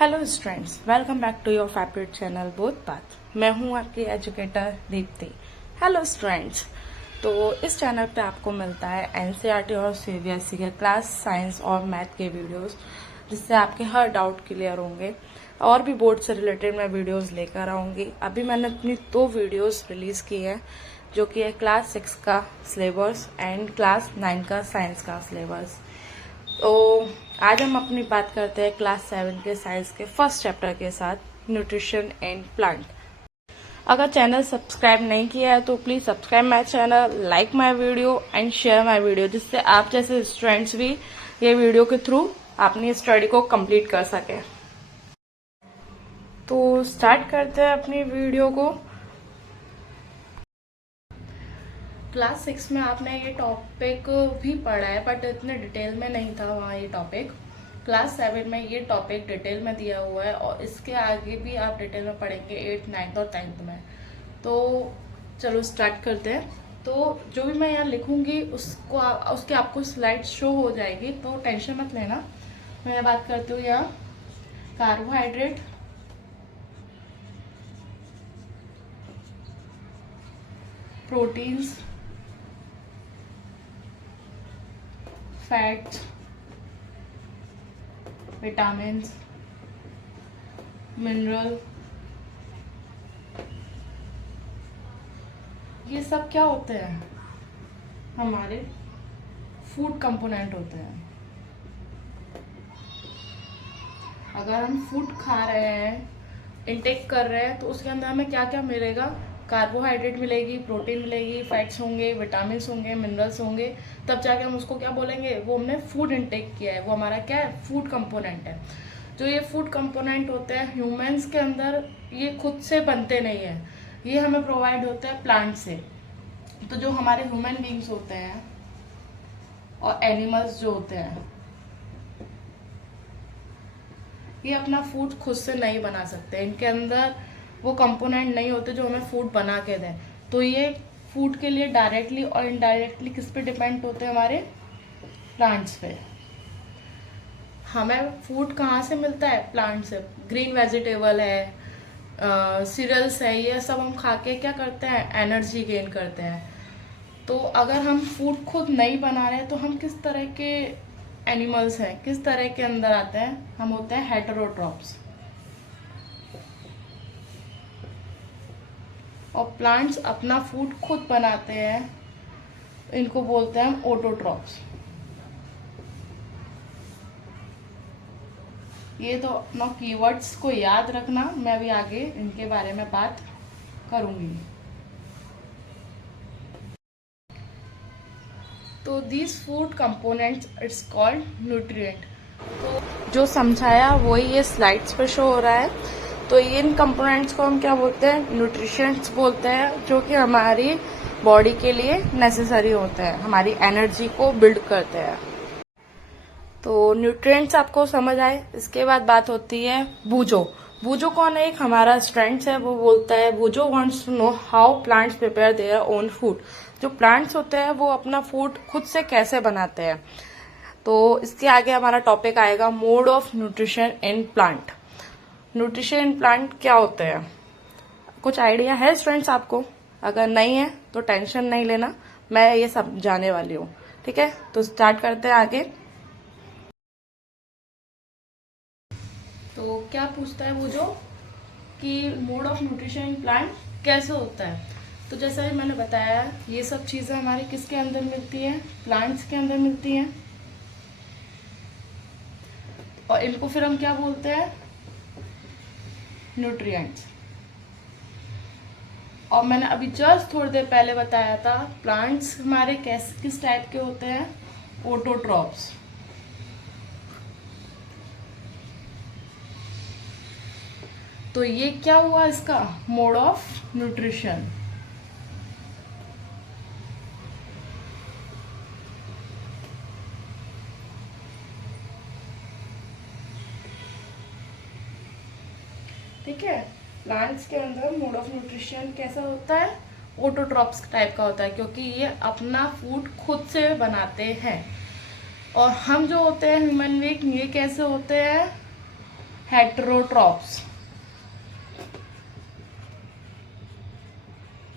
Hello students, welcome back to your favourite channel both path. मैं हूं आपकी educator Deepti. Hello students, तो इस चैनल पे आपको मिलता है एनसीईआरटी और सीबीएसई के क्लास साइंस और मैथ के वीडियोस, जिससे आपके हर डाउट क्लियर होंगे। और भी बोर्ड से रिलेटेड मैं वीडियोस लेकर आऊंगी। अभी मैंने अपनी 2 वीडियोस रिलीज की है, जो कि है क्लास 6 का सिलेबस एंड क्लास 9 का साइंस का सिलेबस। तो आज हम अपनी बात करते हैं क्लास 7 के साइंस के फर्स्ट चैप्टर के साथ, न्यूट्रिशन एंड प्लांट। अगर चैनल सब्सक्राइब नहीं किया है तो please subscribe my channel, like my video and share my video, जिससे आप जैसे स्टूडेंट्स भी ये वीडियो के थ्रू अपनी स्टडी को कंप्लीट कर सके। तो स्टार्ट करते हैं अपनी वीडियो को। क्लास 6 में आपने ये टॉपिक भी पढ़ा है, बट इतने डिटेल में नहीं था वहाँ ये टॉपिक। क्लास 7 में ये टॉपिक डिटेल में दिया हुआ है, और इसके आगे भी आप डिटेल में पढ़ेंगे 8th, 9th और 10th में। तो चलो स्टार्ट करते हैं। तो जो भी मैं यहाँ लिखूंगी उसके आपको स्लाइड शो हो जाएगी, तो टेंशन मत लेना। मैं बात करती हूँ यहाँ carbohydrate, proteins, fats, vitamins, mineral, ये सब क्या होते हैं? हमारे फूड कंपोनेंट होते हैं। अगर हम फूड खा रहे हैं, इनटेक कर रहे हैं, तो उसके अंदर हमें क्या क्या मिलेगा? कार्बोहाइड्रेट मिलेगी, प्रोटीन मिलेगी, फैट्स होंगे, विटामिन्स होंगे, मिनरल्स होंगे। तब जाके हम उसको क्या बोलेंगे? वो हमने फूड इनटेक किया है, वो हमारा क्या है? फूड कंपोनेंट है। जो ये फूड कंपोनेंट होते हैं ह्यूमंस के अंदर, ये खुद से बनते नहीं है, ये हमें प्रोवाइड होते हैं प्लांट से। तो जो हमारे ह्यूमन बींग्स होते हैं और एनिमल्स जो होते हैं, ये अपना फूड खुद से नहीं बना सकते। इनके अंदर वो कंपोनेंट नहीं होते जो हमें फूड बना के दें। तो ये फूड के लिए डायरेक्टली और इनडायरेक्टली किस पे डिपेंड होते हैं? हमारे प्लांट्स पे। हमें फूड कहाँ से मिलता है? प्लांट से। ग्रीन वेजिटेबल है, सीरियल्स है, ये सब हम खा के क्या करते हैं? एनर्जी गेन करते हैं। तो अगर हम फूड खुद नहीं बना रहे, तो हम किस तरह के एनिमल्स हैं, किस तरह के अंदर आते हैं? हम होते हैं हेटेरोट्रॉप्स। और प्लांट्स अपना फूड खुद बनाते हैं, इनको बोलते हैं हम ऑटोट्रॉप्स। ये तो अपना कीवर्ड्स को याद रखना, मैं भी आगे इनके बारे में बात करूंगी। तो this food components it's called nutrient. तो जो समझाया वही ये स्लाइड्स पे शो हो रहा है। तो इन कंपोनेंट्स को हम क्या बोलते हैं? न्यूट्रिशंस बोलते हैं, जो कि हमारी बॉडी के लिए नेसेसरी होते हैं, हमारी एनर्जी को बिल्ड करते हैं। तो न्यूट्रिएंट्स आपको समझ आए। इसके बाद बात होती है बूजो। बूजो कौन है? एक हमारा स्टूडेंट्स है, वो बोलता है Boojho wants to know how plants prepare their own food. जो प्लांट्स होते हैं वो अपना फूड खुद से कैसे बनाते हैं। तो इसके आगे हमारा टॉपिक आएगा mode of nutrition in plant. Nutrition in plant क्या होते हैं? कुछ आइडिया है स्टूडेंट्स आपको? अगर नहीं है तो टेंशन नहीं लेना, मैं ये समझाने वाली हूँ। ठीक है, तो स्टार्ट करते हैं आगे। तो क्या पूछता है वो जो कि mode of nutrition in plant कैसे होता है? तो जैसा ही मैंने बताया, ये सब चीजें हमारे किसके अंदर मिलती हैं? प्लांट्स के अंदर मिलती हैं। और इनको फिर हम क्या बोलते हैं? न्यूट्रिएंट्स। और मैंने अभी जस्ट थोड़ी देर पहले बताया था, प्लांट्स हमारे किस टाइप के होते हैं? ऑटोट्रॉप्स। तो ये क्या हुआ इसका मोड ऑफ न्यूट्रिशन। ठीक है, प्लांट्स के अंदर मोड ऑफ न्यूट्रिशन कैसा होता है? ऑटोट्रॉप्स टाइप का होता है, क्योंकि ये अपना फूड खुद से बनाते हैं। और हम जो होते हैं ह्यूमन बीइंग, ये कैसे होते हैं? हेटेरोट्रॉप्स,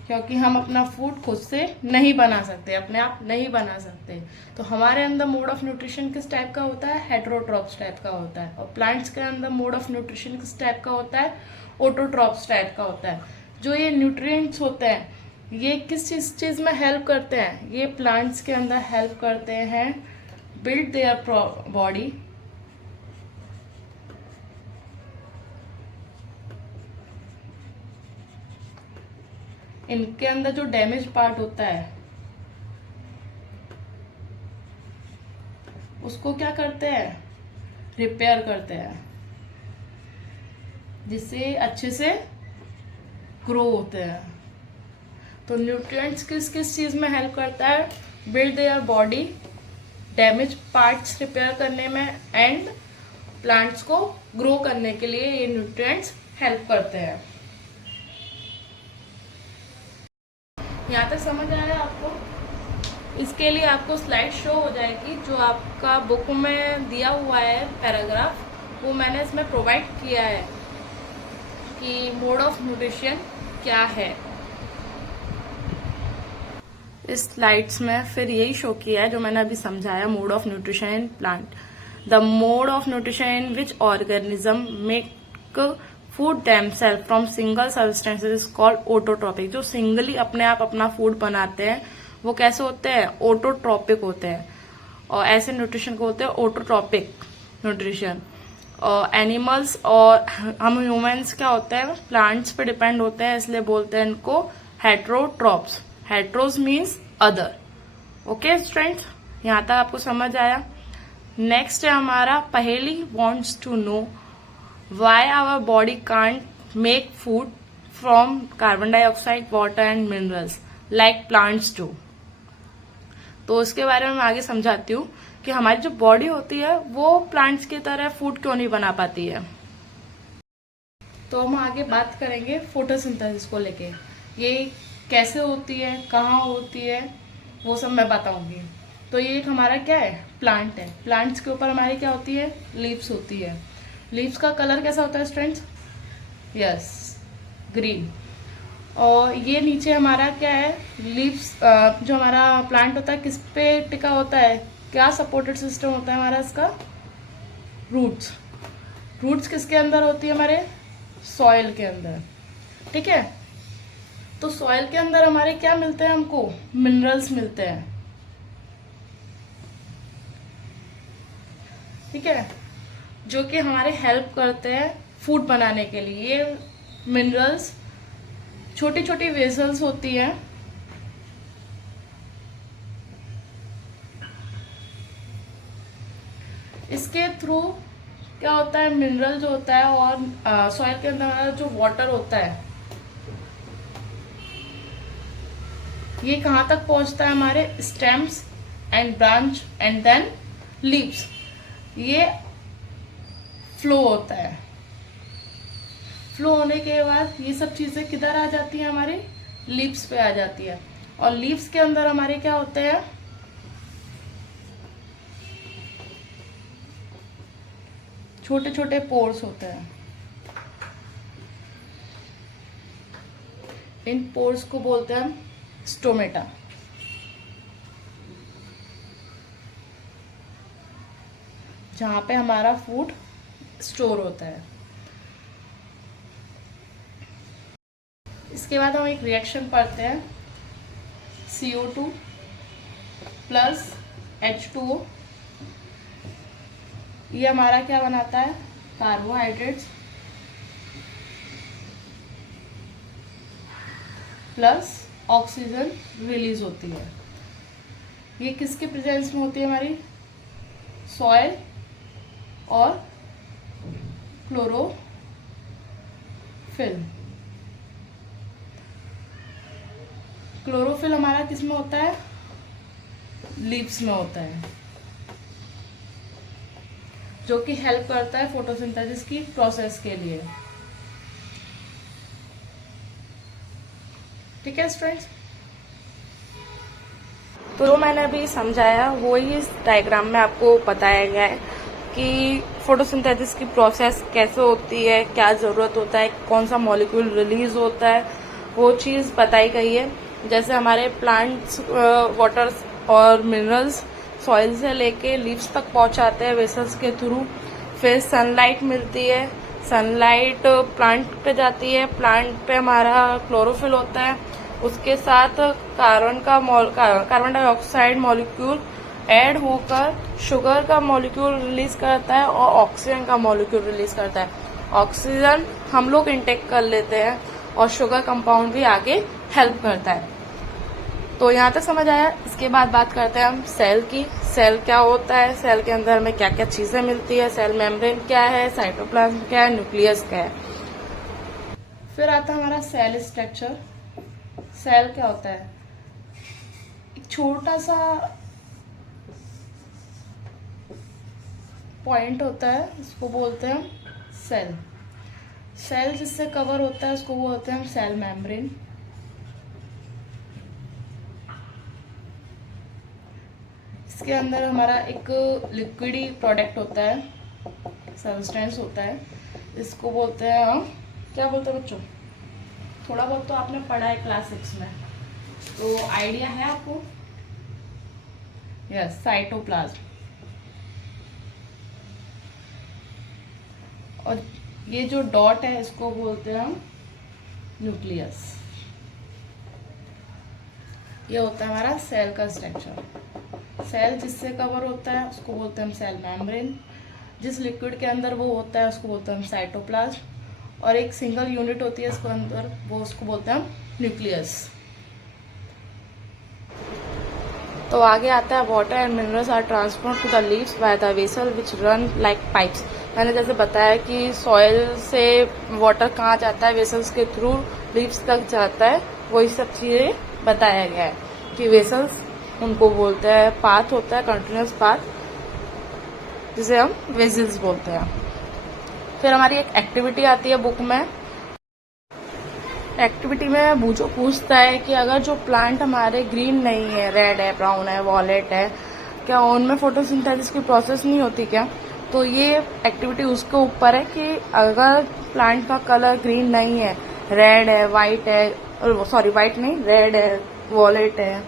क्योंकि हम अपना फूड खुद से नहीं बना सकते, अपने आप नहीं बना सकते। तो हमारे अंदर मोड ऑफ न्यूट्रिशन किस टाइप का होता है? हेटेरोट्रॉप्स टाइप का होता है। और प्लांट्स के अंदर मोड ऑफ न्यूट्रिशन किस टाइप का होता है? ऑटोट्रॉप्स टाइप का होता है। जो ये न्यूट्रिएंट्स होते हैं ये किस चीज में हेल्प करते हैं? ये प्लांट्स के अंदर हेल्प करते हैं बिल्ड देयर बॉडी, इनके अंदर जो डैमेज पार्ट होता है उसको क्या करते हैं? रिपेयर करते हैं, जिससे अच्छे से ग्रो होते हैं। तो न्यूट्रिएंट्स किस किस चीज में हेल्प करता है? Build their body, damage parts repair करने में, एंड प्लांट्स को ग्रो करने के लिए ये न्यूट्रिएंट्स हेल्प करते हैं। यहाँ तक समझ आया आपको? इसके लिए आपको स्लाइड शो हो जाएगी, जो आपका बुक में दिया हुआ है पैराग्राफ, वो मैंने इसमें प्रोवाइड किया है कि मोड ऑफ न्यूट्रिशन क्या है। इस स्लाइड्स में फिर यही शो किया है जो मैंने अभी समझाया, mode of nutrition in plant. The mode of nutrition in which organism make food themselves from single substances is called autotrophic. जो सिंगली अपने आप अपना फूड बनाते हैं वो कैसे होते हैं? ऑटोट्रॉपिक होते हैं। और ऐसे न्यूट्रिशन को होते हैं ऑटोट्रॉपिक न्यूट्रिशन। और एनिमल्स और हम ह्यूमंस क्या होते हैं? प्लांट्स पे डिपेंड होते हैं, इसलिए बोलते हैं इनको heterotrophs. Heteros means other. Okay students, यहाँ तक आपको समझ आया? नेक्स्ट है हमारा Paheli wants to know why our body can't make food from carbon dioxide, water and minerals like plants do। तो इसके बारे में मैं आगे समझाती हूँ कि हमारी जो बॉडी होती है वो प्लांट्स की तरह फूड क्यों नहीं बना पाती है। तो हम आगे बात करेंगे फोटोसिंथेसिस को लेके। ये कैसे होती है, कहाँ होती है, वो सब मैं बताऊंगी। तो ये एक हमारा क्या है? प्लांट है। प्लांट्स के ऊपर हमारी क्या होती है? लीव्स होती है। लीव्स का कलर कैसा होता है स्टूडेंट्स? Yes, green. और ये नीचे हमारा क्या है? लीव्स। जो हमारा प्लांट होता है किस पे टिका होता है? क्या सपोर्टेड सिस्टम होता है हमारा इसका? रूट्स। रूट्स किसके अंदर होती है? हमारे सॉइल के अंदर। ठीक है, तो सॉइल के अंदर हमारे क्या मिलते हैं? हमको मिनरल्स मिलते हैं। ठीक है, जो कि हमारे हेल्प करते हैं फूड बनाने के लिए। ये मिनरल्स छोटी छोटी वेसल्स होती हैं, इसके थ्रू क्या होता है? मिनरल जो होता है और सॉइल के अंदर जो वाटर होता है ये कहाँ तक पहुंचता है? हमारे stems and branch and then leaves. ये फ्लो होता है। फ्लो होने के बाद ये सब चीजें किधर आ जाती हैं? हमारे लीव्स पे आ जाती है। और लीव्स के अंदर हमारे क्या होते हैं? छोटे छोटे पोर्स होते हैं। इन पोर्स को बोलते हैं हम स्टोमेटा। जहां पे हमारा फूड स्टोर होता है। इसके बाद हम एक रिएक्शन पढ़ते हैं, CO2 प्लस H2O। ये हमारा क्या बनाता है? कार्बोहाइड्रेट्स प्लस ऑक्सीजन रिलीज होती है। ये किसके प्रेजेंस में होती है? हमारी सॉइल और क्लोरोफिल। क्लोरोफिल हमारा किस में होता है? लीव्स में होता है, जो कि हेल्प करता है फोटोसिंथेसिस की प्रोसेस के लिए। ठीक है स्टूडेंट्स, तो जो मैंने अभी समझाया वो ही इस डायग्राम में आपको बताया गया है। कि फोटोसिंथेसिस की प्रोसेस कैसे होती है, क्या ज़रूरत होता है, कौन सा मॉलिक्यूल रिलीज होता है, वो चीज़ बताई गई है। जैसे हमारे प्लांट्स वाटर और मिनरल्स सॉइल से लेके लीव्स तक पहुंचाते हैं वेसल्स के थ्रू। फिर सनलाइट मिलती है, सनलाइट प्लांट पे जाती है, प्लांट पे हमारा क्लोरोफिल होता है, उसके साथ कार्बन डाइऑक्साइड मॉलिक्यूल ऐड होकर शुगर का मॉलिक्यूल रिलीज करता है और ऑक्सीजन का मॉलिक्यूल रिलीज करता है। ऑक्सीजन हम लोग इंटेक कर लेते हैं और शुगर कंपाउंड भी आगे हेल्प करता है। तो यहाँ तक समझ आया। इसके बाद बात करते हैं हम सेल की। सेल क्या होता है, सेल के अंदर में क्या क्या चीजें मिलती है, सेल मेम्ब्रेन क्या है, साइटोप्लाज्म क्या है, न्यूक्लियस क्या है। फिर आता है हमारा सेल स्ट्रक्चर। सेल क्या होता है, एक छोटा सा पॉइंट होता है, इसको बोलते हैं सेल। सेल जिससे कवर होता है उसको बोलते हैं हम सेल मेम्ब्रेन। इसके अंदर हमारा एक लिक्विडी प्रोडक्ट होता है, सब्सटेंस होता है, इसको बोलते हैं हम, क्या बोलते हैं बच्चों, थोड़ा बहुत तो आपने पढ़ा है क्लास 6 में, तो आइडिया है आपको? Yes, cytoplasm. और ये जो डॉट है इसको बोलते हैं हम न्यूक्लियस। ये होता है हमारा सेल का स्ट्रक्चर। सेल जिससे कवर होता है उसको बोलते हैं हम सेल मेम्ब्रेन। जिस लिक्विड के अंदर वो होता है उसको बोलते हैं हम साइटोप्लाज्म। और एक सिंगल यूनिट होती है इसके अंदर, वो उसको बोलते हैं हम न्यूक्लियस। तो आगे आता है water and minerals are transport to the leaves by the vessel which run like pipes. मैंने जैसे बताया कि सॉइल से वाटर कहाँ जाता है, वेसल्स के थ्रू लीव्स तक जाता है, वही सब चीजें बताया गया है कि वेसल्स उनको बोलते हैं, पाथ होता है कंटिन्यूस पाथ जिसे हम वेसल्स बोलते हैं। फिर हमारी एक एक्टिविटी आती है बुक में। एक्टिविटी में बूझो पूछता है कि अगर जो प्लांट हमारे ग्रीन नहीं है, रेड है, ब्राउन है, वॉयलेट है, क्या उनमें फोटोसिंथेसिस की प्रोसेस नहीं होती क्या? तो ये एक्टिविटी उसके ऊपर है कि अगर प्लांट का कलर ग्रीन नहीं है, रेड है, वाइट है, सॉरी वाइट नहीं, रेड है, वॉयलेट है,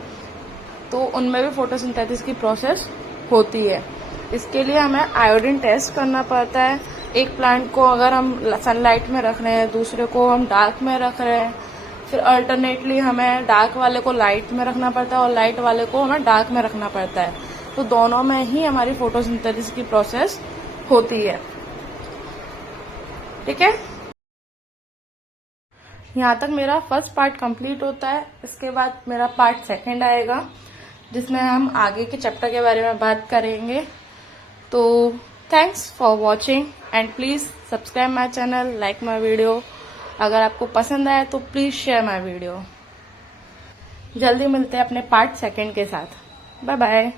तो उनमें भी फोटोसिंथेसिस की प्रोसेस होती है। इसके लिए हमें आयोडीन टेस्ट करना पड़ता है। एक प्लांट को अगर हम सनलाइट में रख रहे हैं, दूसरे को हम डार्क में रख रहे हैं, फिर अल्टरनेटली हमें डार्क वाले को लाइट में रखना पड़ता है और लाइट वाले को हमें डार्क में रखना पड़ता है। तो दोनों में ही हमारी फोटोसिंथेसिस की प्रोसेस होती है। ठीक है, यहाँ तक मेरा फर्स्ट पार्ट कंप्लीट होता है। इसके बाद मेरा पार्ट सेकंड आएगा जिसमें हम आगे के चैप्टर के बारे में बात करेंगे। तो thanks for watching and please subscribe my channel, like my video. अगर आपको पसंद आए तो प्लीज शेयर माई वीडियो। जल्दी मिलते हैं अपने पार्ट सेकंड के साथ। Bye bye.